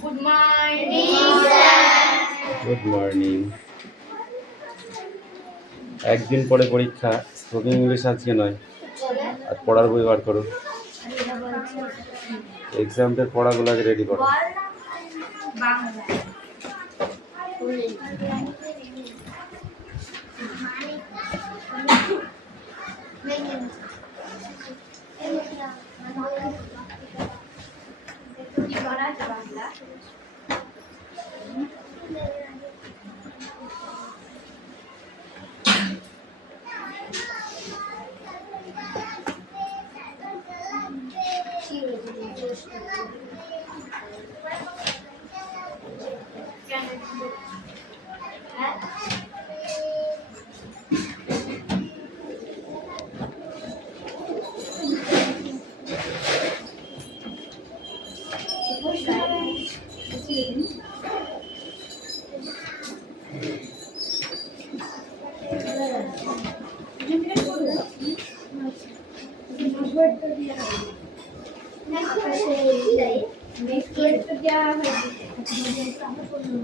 Good morning sir. Good morning. একদিন পরে পরীক্ষা, স্পোকেন ইংলিশ আজকে নয়, আর পড়ার বই বার করো। এক্সামটার পড়াগুলোকে রেডি করো।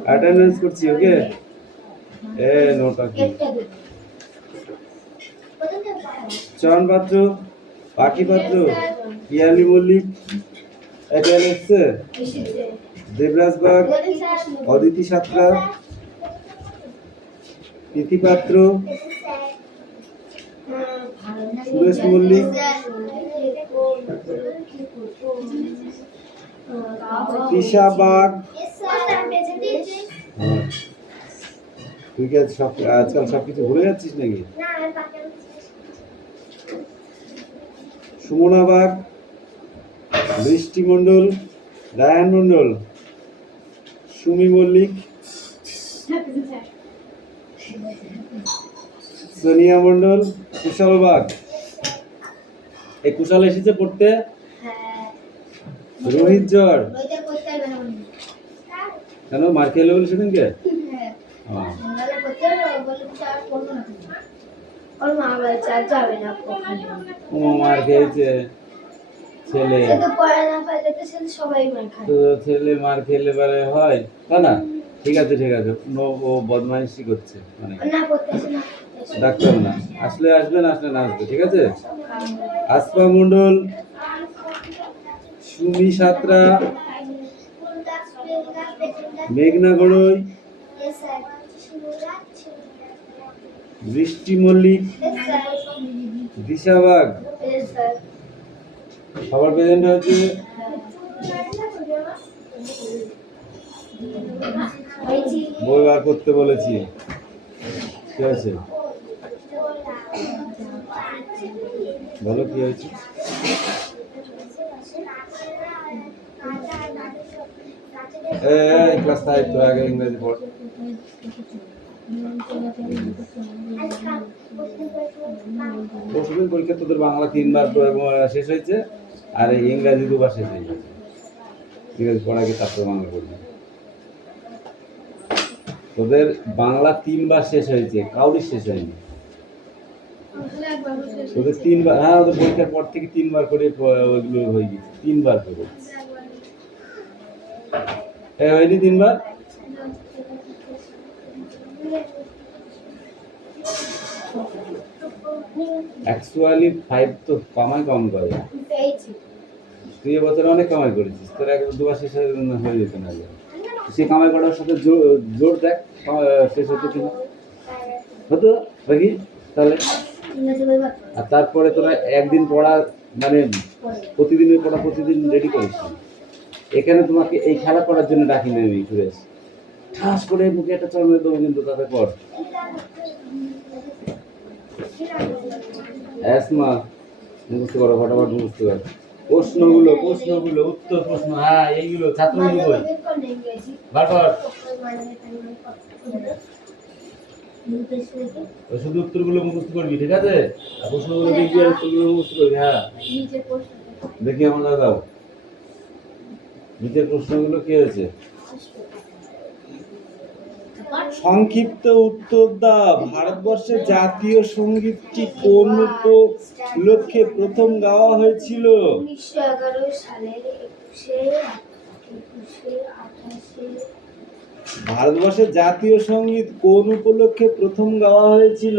অ্যাটেন্ডেন্স করছি, ওকে? এ নোটা কি চয়ন পাত্র, পাখি পাত্র, পিয়ালি মল্লিক, এটা এসছে দেবরাজ বাগ, অদিতি সাতরা, প্রীতি পাত্র, সুরেশ মল্লিক, তৃষা বাগ। তুই কি আজকাল সবকিছু ভুলে যাচ্ছিস নাকি? সুমনা বাগ, বৃষ্টি মণ্ডল, রায়ন মণ্ডল, সুমি মল্লিক, সোনিয়া মণ্ডল, কুশল বাগ। এই কুশল এসেছে পড়তে? রোহিত জ্বর কেন? মার খেলে বলি সেদিনকে? মার খেয়েছে ছেলে, ছেলে মার খেলে পারে হয় তা না? ঠিক আছে ঠিক আছে, ও বদমাইশি করছে, মানে ডাক্তার না আসলে আসবে, না আসলে না আসবে, ঠিক আছে? আসপা মণ্ডল, সুমি সাতরা, মেঘনা গড়ই, বৃষ্টি মল্লিক, দিশা বাগ। সবার প্রেজেন্ট হচ্ছে। বই বার করতে বলেছি, ঠিক আছে? বলো কি হয়েছে? ক্লাস 5 তো আগে ইংরেজি পড়। পরশুদিন পরীক্ষা তোদের বাংলা 3 বার শেষ হয়েছে, আর ইংরাজি 2 বার শেষ হয়ে গেছে। ইংরেজি পড়া কি তারপরে বাংলা পড়বি? তোদের বাংলা 3 বার শেষ হয়েছে, কাউরি শেষ হয়নি। তোদের 3 বার, হ্যাঁ, ওদের পরীক্ষার পর থেকে 3 বার করে ওইগুলো হয়ে গেছে, 3 বার করে হয়নি 3 বার। অ্যাকচুয়ালি 5 তো কামাই কম করে, তুই এবছর অনেক কামাই করেছিস, তোর 1-2 বার শেষ হয়ে যেত না। সে কামাই করার সাথে জোর দেখ শেষ হতো কিনা, হতো নাকি? তাহলে আর তারপরে তোরা একদিন পড়া, মানে প্রতিদিনের পড়া প্রতিদিন রেডি করিস। এখানে তোমাকে এই খেলা করার জন্য ডাকি নেই, সুরেশ। ঠাস করে মুখে একটা চরমের দেবো কিন্তু, তাতে পর অ্যাসমা মুখস্থ করো, ফটাফট মুখস্থ করো। প্রশ্নগুলো উত্তর প্রশ্ন, হ্যাঁ এইগুলো ছাত্রগুলো বই বার কর। শুধু উত্তরগুলো মুখস্থ করবি, ঠিক আছে? আর প্রশ্নগুলো দেখবি, আর উত্তরগুলো মুখস্থ করবি। হ্যাঁ দেখি আমার দাও, নিচের প্রশ্নগুলো কি হয়েছে? সংক্ষিপ্ত উত্তর দাও। ভারতবর্ষের জাতীয় সঙ্গীতটি কোন উপলক্ষে প্রথম গাওয়া হয়েছিল? 1911 সালের 28 ভারতবর্ষের জাতীয় সঙ্গীত কোন উপলক্ষে প্রথম গাওয়া হয়েছিল?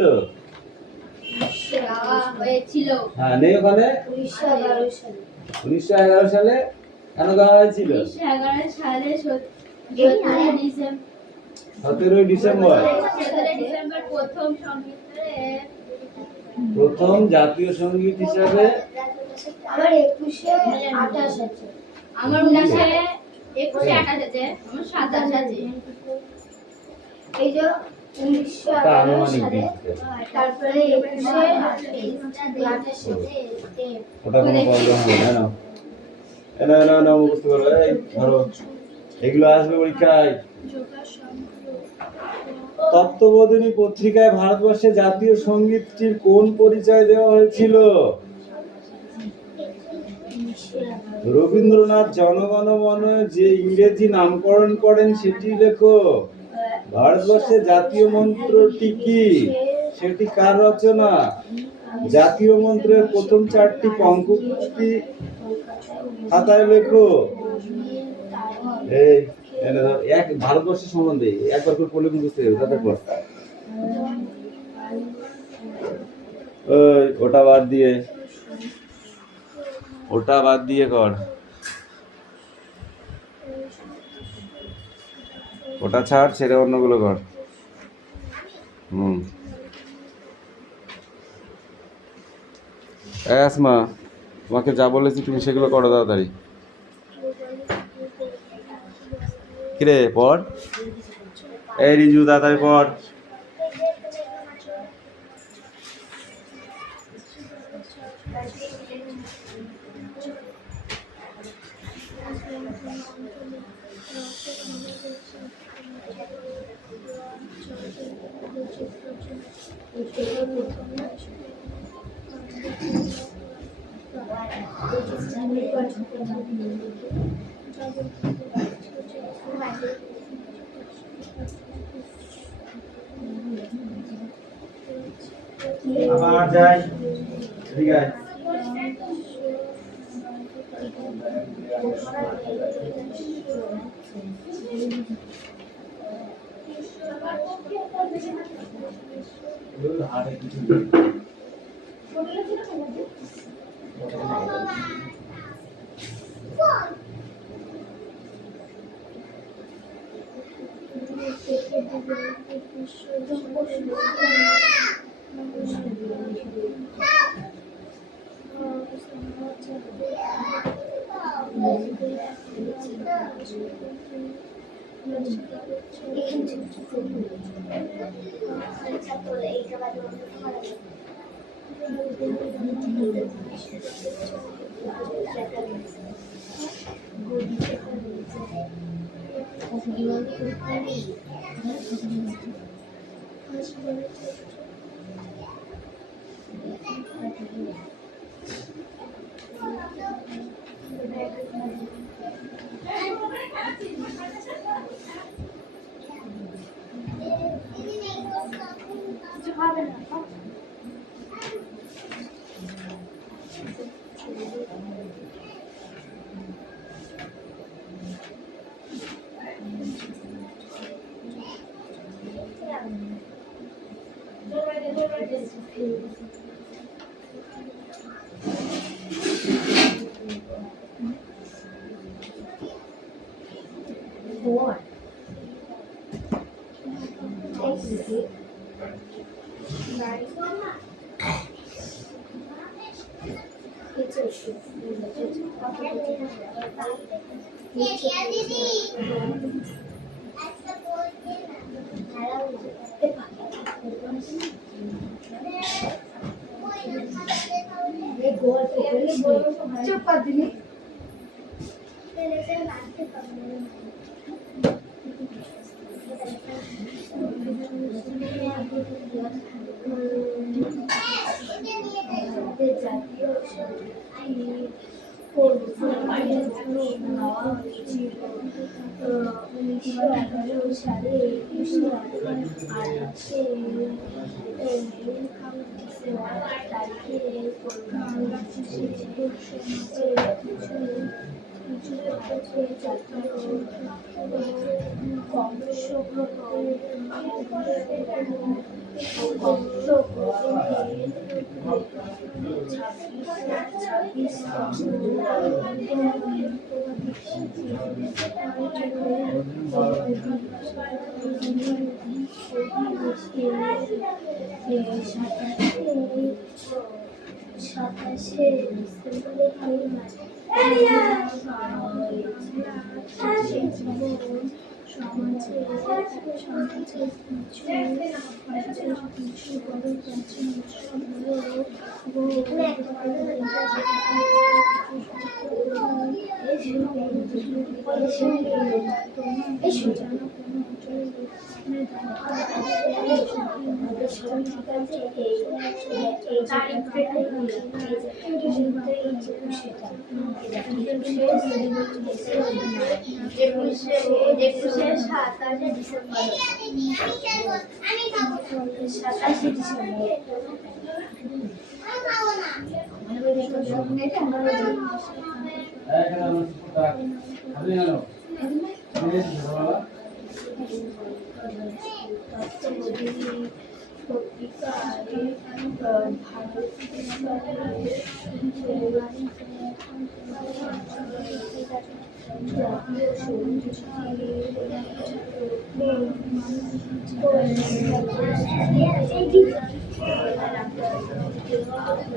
হ্যাঁ, নেই ওখানে। 1911 সালে। 1911 সালে কেন গাওয়া হয়েছিল? 1911 সালে 17 ডিসেম্বর প্রথম জাতীয় সঙ্গীত হিসাবে। আমার 21-28 আছে। আমার 19-21-28 আছে। আমার 27 আছে। এই যে 1911 সালে, তারপরে 21-28 ওটা কোনো প্রবলেম হবে না। না বুঝতে পারবে। এই ধরো এগুলো আসবে পরীক্ষায়। তত্ত্ববোধিনী পত্রিকায় ভারতবর্ষের জাতীয় সঙ্গীতটির কোন পরিচয় দেওয়া হয়েছিল? রবীন্দ্রনাথ জনগণ মন যে ইংরেজি নামকরণ করেন সেটি লেখো। ভারতবর্ষের জাতীয় মন্ত্রটি কি? সেটি কার রচনা? জাতীয় মন্ত্রের প্রথম 4টি পঙ্ক্তি খাতায় লেখো। এই এক ভারতবর্ষের সম্বন্ধে একবার করে পড়লে বুঝতে হবে। তারপর ওটা বাদ দিয়ে কর। ওটা ছাড়, ছেড়ে অন্যগুলো কর। আসমা, তোমাকে যা বলেছি তুমি সেগুলো করো তাড়াতাড়ি। কিরে পড়। এই রিজু তাড়াতাড়ি পড়। আবার যাই, ঠিক আছে। What? चुप कर दिली নেওয়া হয়েছিল 1911 সালে 21শে তারিখে সাতাশে ডিসেম্বরে কিছু বড় প্রাচীন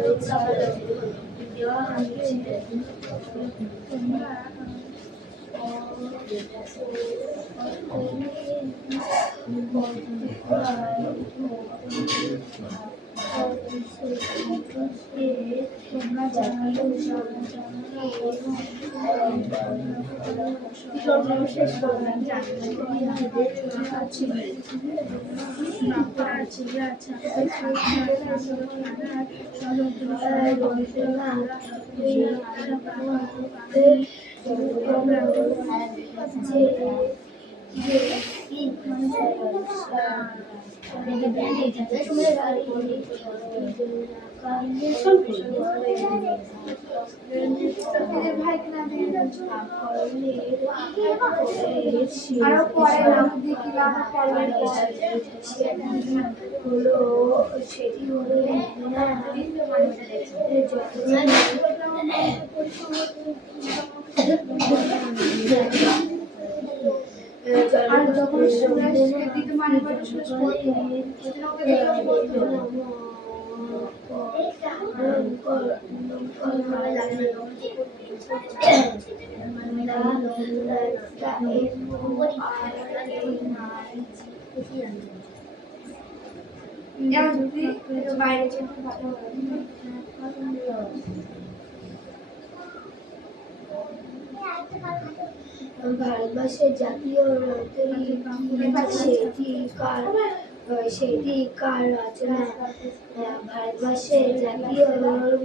উৎসব একুশে 27 ডিসেম্বর 27 ডিসেম্বর আরো পরে হলো সেটি হলো আর যখন দিতে মানে বাইরে ভারতবর্ষের জাতীয় সেটি কার রচনা? ভারতবর্ষের জাতীয়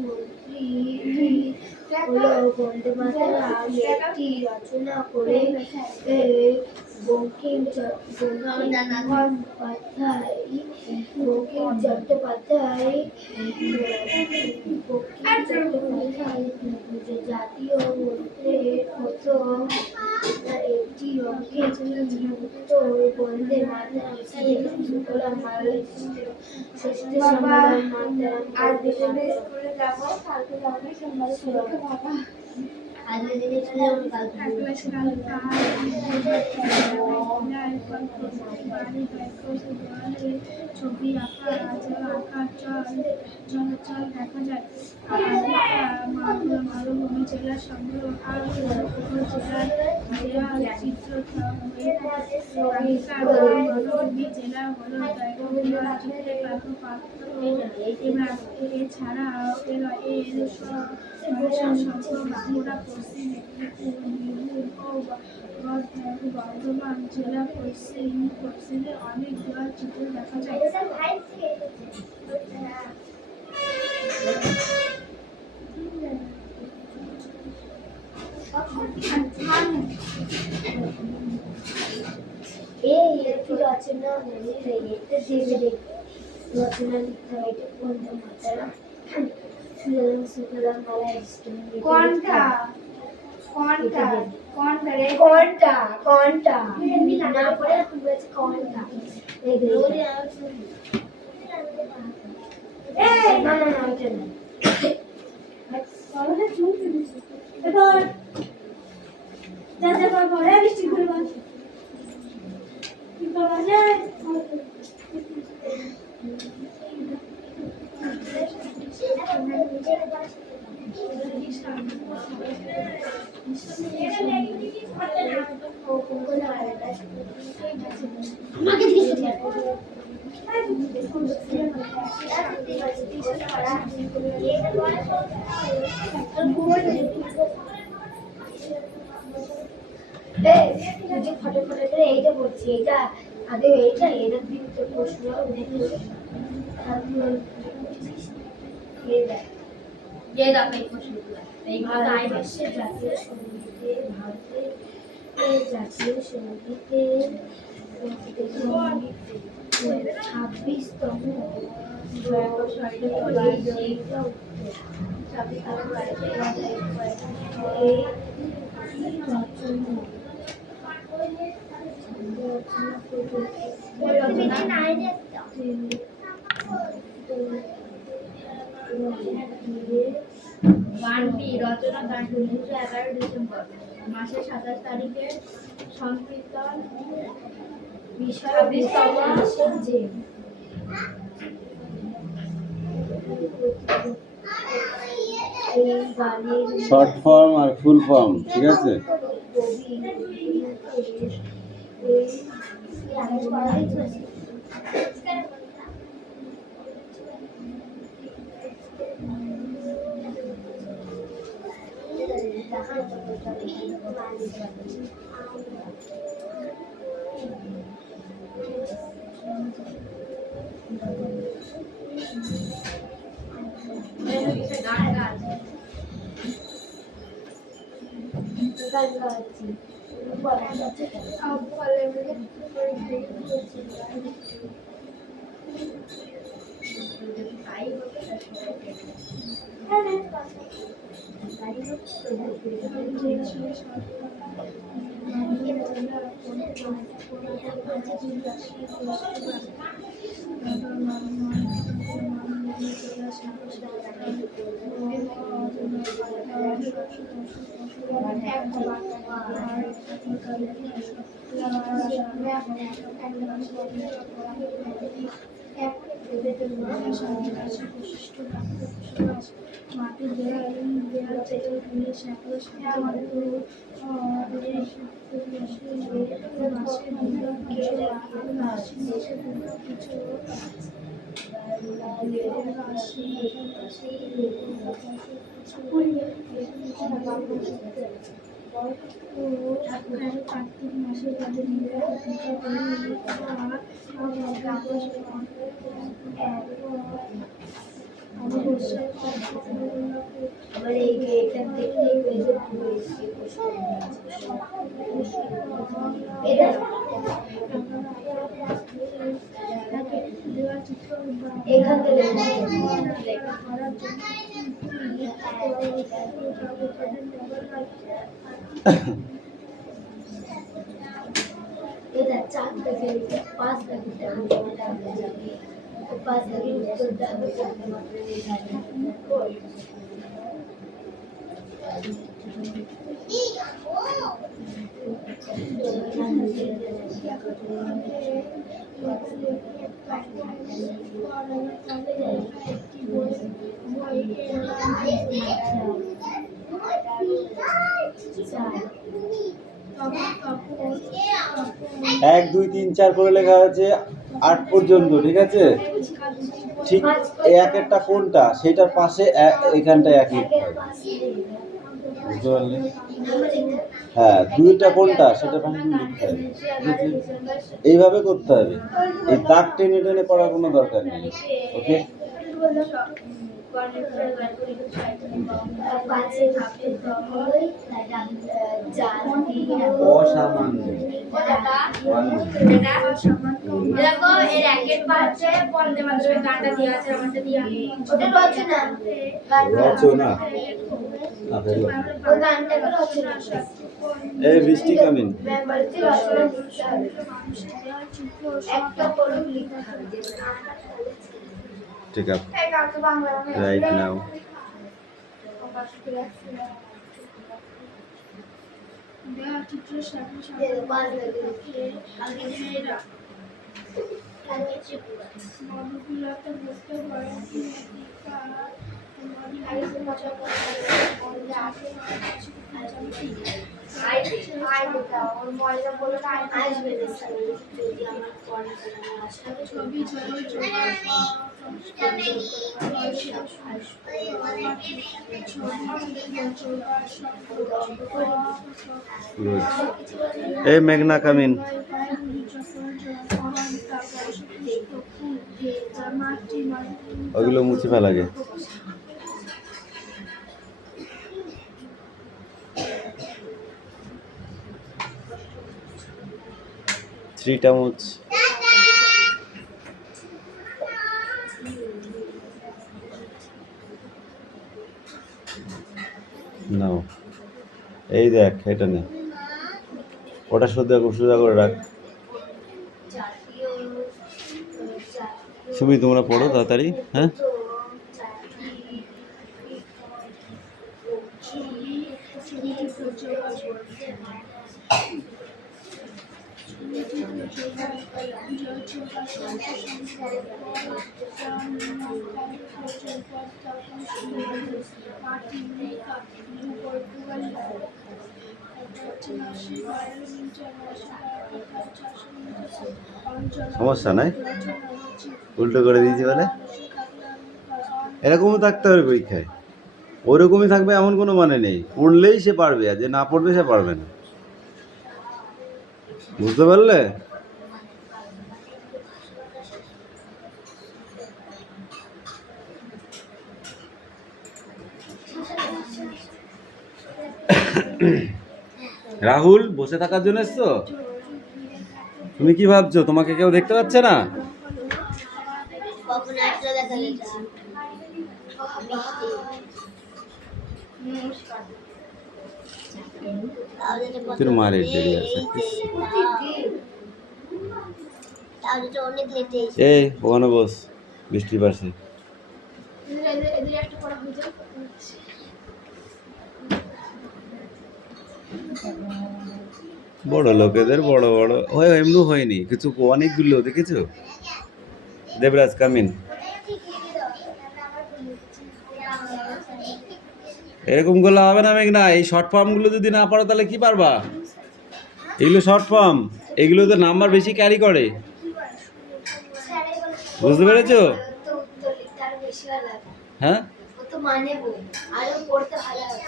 মন্ত্রী হলো বন্দে মাতরম, এটি রচনা করে বঙ্কিম চট্টোপাধ্যায় জাতীয় মন্ত্রের প্রথম একটি অঙ্কে বন্দে মাতরম ছবি আঁকা চলাচল দেখা যায়। মালভূমি জেলার সংগ্রহ আর জেলার চিত্র হয়ে থাকে। মালভূমি জেলা হলো এছাড়াও এর বাঁকুড়া, পশ্চিম বর্ধমান জেলা পশ্চিমে অনেক দেওয়াল চিত্র দেখা যায়। এই একটু রচনা মনে রেখে দেবে রে রচনা লিখতে হয় এটা কোনটা মাত্রা সুতরাং সুতরাং মালা স্টুডেন্ট কোনটা কোনটা কোনটা রে কোনটা কোনটা না পড়ে এখন বলছে কোনটা এই দে না না না ওইটা না বলতে চুপ দিছি এবার যা যা করে বৃষ্টি করে বল কি করা যায় আমাকে জিজ্ঞেস ফটো ফটো করে এইটা বলছি এটা আগে এইটা এর দিন তো প্রশ্ন দেখে তারপর যে দাঁড়াই প্রশ্নগুলো এইগুলো তো আইবে ভারতবর্ষের জাতীয় সঙ্গীতে ভারতের জাতীয় সঙ্গীতে 26তম গানটি রচনা গানটি 1911 ডিসেম্বর মাসের 27 তারিখে সংকীর্তন বিষয় মাসিক যে এই গানের শর্ট ফর্ম আর ফুল ফর্ম ঠিক আছে কবি গান গান গান গাচ্ছি বলা যাচ্ছে মাটির দেয়াল থেকে ঘুরে সাঁকড়ে কার্তিক মাসে তাদের আমার এই এখান থেকে এখান থেকে এটা 4 থেকে 5 থেকে 5 থেকে উত্তরটা হবে এক দুই তিন চার করে লেখা আছে 8 পর্যন্ত ঠিক আছে ঠিক এই একেরটা কোনটা সেটার পাশে এখানটা এক লিখতে হবে বুঝতে পারলে হ্যাঁ দুইটা কোনটা সেটা পাশে দুই লিখতে হবে এইভাবে করতে হবে এই দাগ টেনে টেনে করার কোনো দরকার নেই ওকে অসামান্য দেখো এই র্যাকেট পাচ্ছে বন্দে মাতরমের গানটা দেওয়া আছে আমাদের দিয়া ওটা রচনা রচনা ওই গানটাকে রচনা এই বৃষ্টি কামিন বলছি রচনা একটা করে লিখতে হবে ঠিক আছে এই গানটা বাংলা রাইট নাও চিত্রের সাথে সাথে মধুকুলতা বুঝতে পারে ছবি এই মেঘনা কামিন ওগুলো মুছে ফেলা যায় থ্রিটা মুছ নাও এই দেখ এটা নে ওটা সোজা করে রাখ সুমি তোমরা পড়ো তাড়াতাড়ি হ্যাঁ সমস্যা নাই উল্টো করে দিয়েছি বলে এরকমও থাকতে হবে পরীক্ষায় ওরকমই থাকবে এমন কোনো মানে নেই পড়লেই সে পারবে আর যে না পড়বে সে পারবে না বুঝতে পারলে রাহুল বসে থাকার জন্য এসছো তুমি কি ভাবছো তোমাকে কেউ দেখতে পাচ্ছে না তোর মারের দেরি আছে এই ওখানে বস বৃষ্টির পাশে বড় লোকেদের বড় বড় হয় এমনি হয়নি কিছু অনেকগুলো দেখেছো দেবরাজ কামিন এরকম গুলো হবে না মেঘনা এই শর্ট ফর্ম গুলো যদি না পারো তাহলে কি পারবা এগুলো শর্ট ফর্ম এগুলোতে নাম্বার বেশি ক্যারি করে বুঝতে পেরেছো হ্যাঁ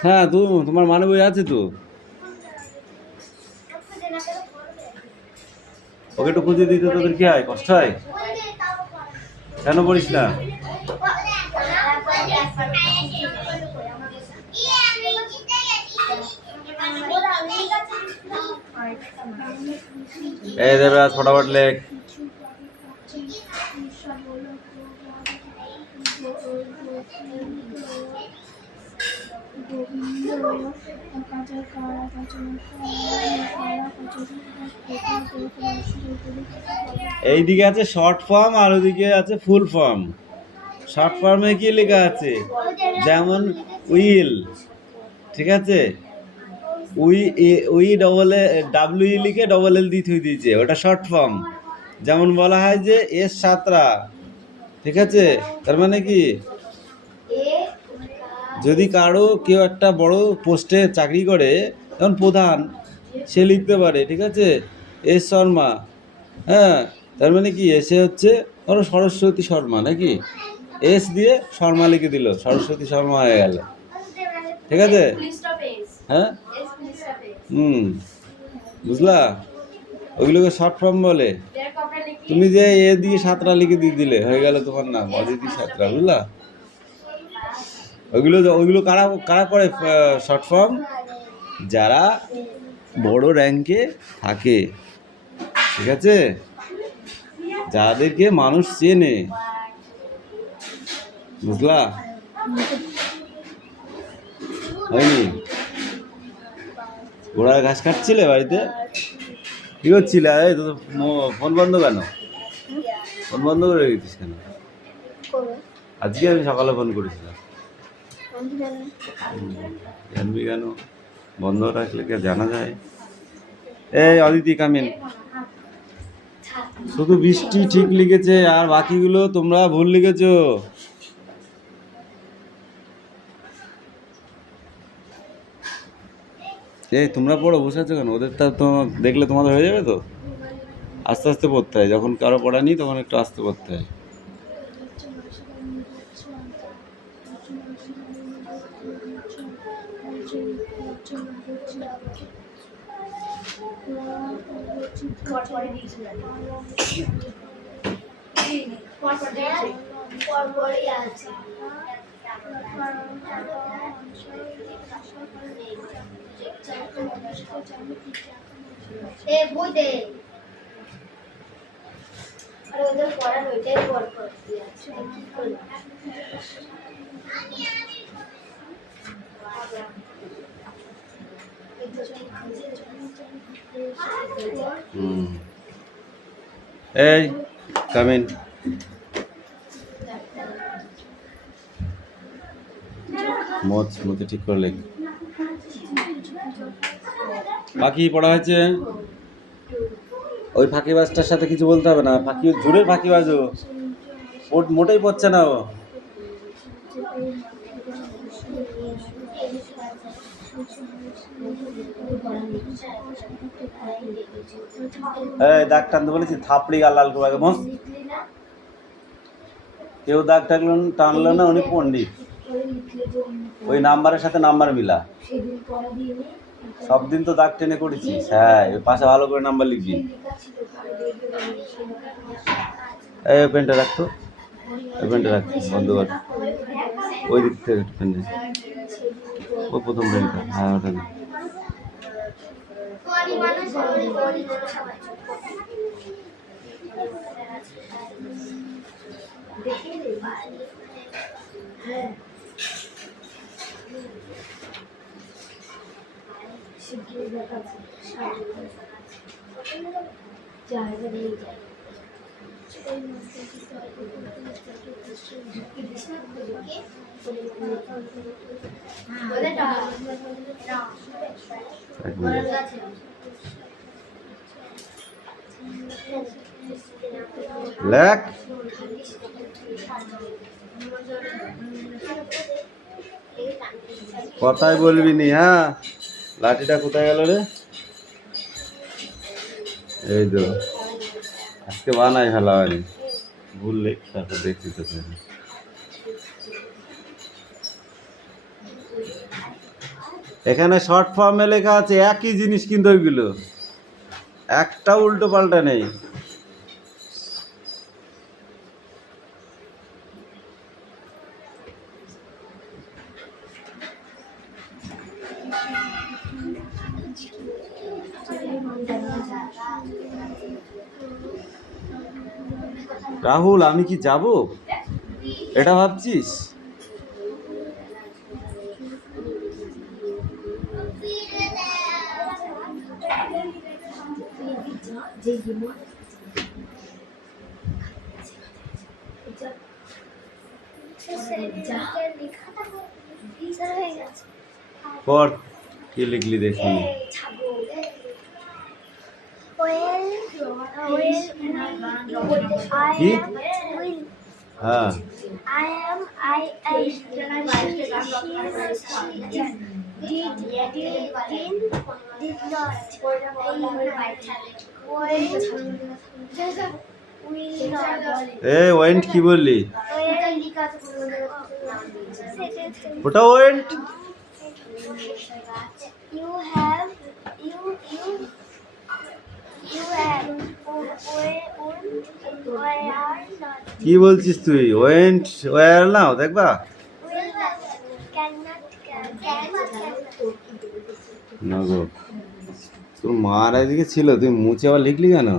হ্যাঁ তোমার মানে বই আছে তো ওকে একটু খুঁজে দিতে তোদের কি হয় কষ্ট হয় কেন পড়িস না এই দেবরাজ ফটাফট লেখ এইদিকে আছে শর্ট ফর্ম আর ওইদিকে আছে ফুল ফর্ম শর্ট ফর্মে কি লেখা আছে যেমন উইল ঠিক আছে উই ডবল ডাব্লিউ লিখে ডবল এল দিয়ে থুই দিয়েছে ওটা শর্ট ফর্ম যেমন বলা হয় যে এস সাতরা ঠিক আছে তার মানে কি যদি কারো কেউ একটা বড় পোস্টে চাকরি করে যেমন প্রধান সে লিখতে পারে ঠিক আছে এস শর্মা হ্যাঁ তার মানে কি এসে হচ্ছে ধরো সরস্বতী শর্মা নাকি এস দিয়ে শর্মা লিখে দিল সরস্বতী শর্মা হয়ে গেল ঠিক আছে হ্যাঁ বুঝলা ওইগুলোকে শর্ট ফর্ম বলে তুমি যে এ দিয়ে সাতরা লিখে দিয়ে দিলে হয়ে গেল তোমার নাম অদিতি সাতরা বুঝলা ওইগুলো কারা কারা করে শর্ট ফর্ম? যারা বড় র্যাঙ্কে থাকে, ঠিক আছে, যাদেরকে মানুষ চেনে, বুঝলা? হয়নি? ঘোড়ার ঘাস কাটছিলে বাড়িতে? কি করছিলে? এই তো ফোন বন্ধ কেন? ফোন বন্ধ করে রেখেছিস কেন? আজকে আমি সকালে ফোন করেছিলাম। জানবি কেন? বন্ধ রাখলে কে জানা যায়? এই অদিতি কামিন। শুধু বৃষ্টি ঠিক লিখেছে আর বাকিগুলো তোমরা ভুল লিখেছো। এই তোমরা পড়ো, বসে আছো কেন? ওদের তো দেখলে তোমাদের হয়ে যাবে তো। আস্তে আস্তে পড়তে হয়, যখন কারো পড়া নেই তখন একটু আস্তে পড়তে হয়। পরপরই আছে। বই দে। আর ওদের পড়ার ওইটাই পরপর আছে, কি করলাম? এই কামিন। মতে ঠিক করে লেখ। বাকি পড়া হয়েছে? ওই ফাঁকিবাজটার সাথে কিছু বলতে হবে না। জোরে ফাঁকিবাজও মোটেই পড়ছে না ও। এই দাগ টানতে বলেছি, থাপড়ি গাল লাল করবে মস। কেউ দাগ টানলো না, উনি পণ্ডিত। ওই নাম্বারের সাথে নাম্বার মিলা। সব দিন তো দাগ টেনে করেছিস। হ্যাঁ, ওই পাশে ভালো করে নাম্বার লিখবি। এই পেনটা রাখতো, ওই পেনটা রাখ, বন্ধ কর। ওই দিক থেকে পেন, ওই প্রথম পেনটা। হ্যাঁ, ওটা দিক। লেখ। কথাই বলবি নি, হ্যাঁ? লাঠিটা কোথায় গেল রে? এই তো আজকে বানাই ফেলা হয়নি, ভুল লেখ, তারপর দেখছি তো। এখানে শর্ট ফর্মে লেখা আছে একই জিনিস, কিন্তু ওইগুলো একটা উল্টো পাল্টা নেই। রাহুল, আমি কি যাব এটা ভাবছিস? পর কি লিখলি দেখি। কি? হ্যাঁ, ওয়েন্ট কি বললি? ওটা ওয়েন্ট। কি বলছিস তুই? ওয়েন্ট ওয়ার নাও দেখবা। না গো, তোর মার এদিকে ছিল, তুই মুছে আবার লিখলি কেন?